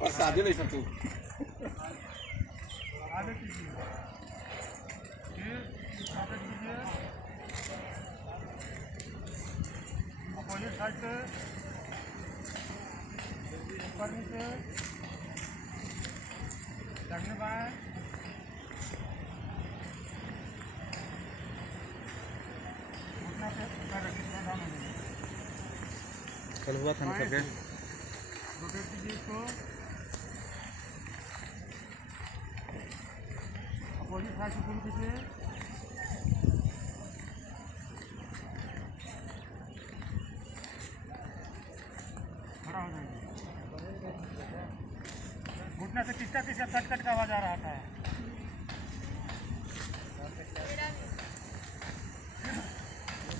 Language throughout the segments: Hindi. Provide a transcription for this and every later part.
और शादी नहीं सकती आगे कीजिए, आगे कीजिए, अपोजिट साइड से ऊपर नीचे, दाहिने बाएं, घुटना पे ऊपर रखिए, डाउन हो जाइए। कल हुआ था ना सबके रोटेट कीजिए इसको, अपोजिट साइड से शुरू कीजिए, खड़ा हो जाइए। घुटने से किसका किसका कट कट का आवाज आ रहा था?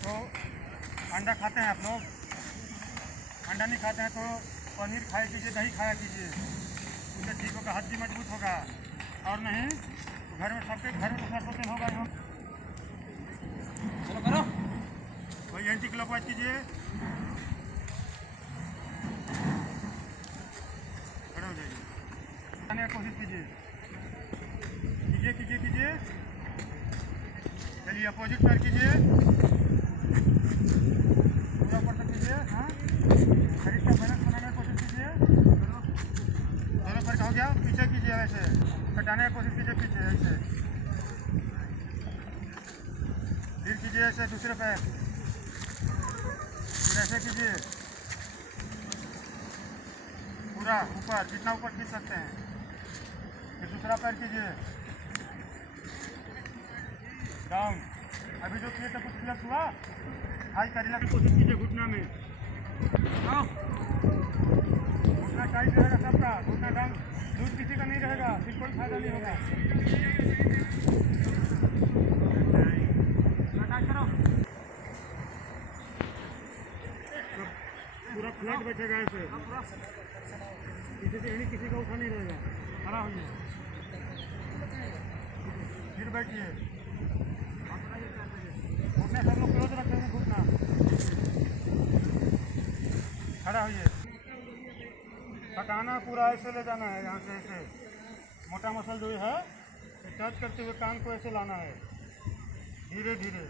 तो अंडा खाते हैं आप लोग? अंडा नहीं खाते हैं तो पनीर खाया कीजिए, दही खाया कीजिए, उससे ठीक होगा, हड्डी मजबूत होगा। और नहीं तो घर में सबके घर में सरसों होगा। चलो करो, वही एंटी क्लॉकवाइज कीजिए, खड़े हो जाइए, आने की कोशिश कीजिए, कीजिए कीजिए कीजिए, चलिए अपोजिट पैर कीजिए, पूरा ऊपर तक कीजिए। हाँ, शरीर का बैलेंस बनाने की कोशिश कीजिए, दोनों पैर का हो गया, पीछे कीजिए, वैसे हटाने की कोशिश कीजिए, पीछे ऐसे, फिर कीजिए ऐसे दूसरे पैर, फिर ऐसे कीजिए, पूरा ऊपर जितना ऊपर खींच सकते हैं, फिर दूसरा पैर कीजिए, डाउन। अभी जो किए तो कुछ फ्लेक्स हुआ, हाई करने की कोशिश कीजिए घुटना में, घुटना टाइट रहेगा सबका, घुटना डाउन, दूध किसी का नहीं रहेगा, फिर कोई फायदा नहीं होगा। टाइट करो, पूरा फ्लैट बैठेगा ऐसे, किसी से किसी का उठा नहीं रहेगा। खड़ा होइए, फिर बैठिए, घुटने सब लोग क्लोज रखेंगे, घुटना, खड़ा होइए, हटाना पूरा ऐसे ले जाना है, यहाँ से ऐसे मोटा मसल जो है टच करते हुए कान को ऐसे लाना है, धीरे धीरे।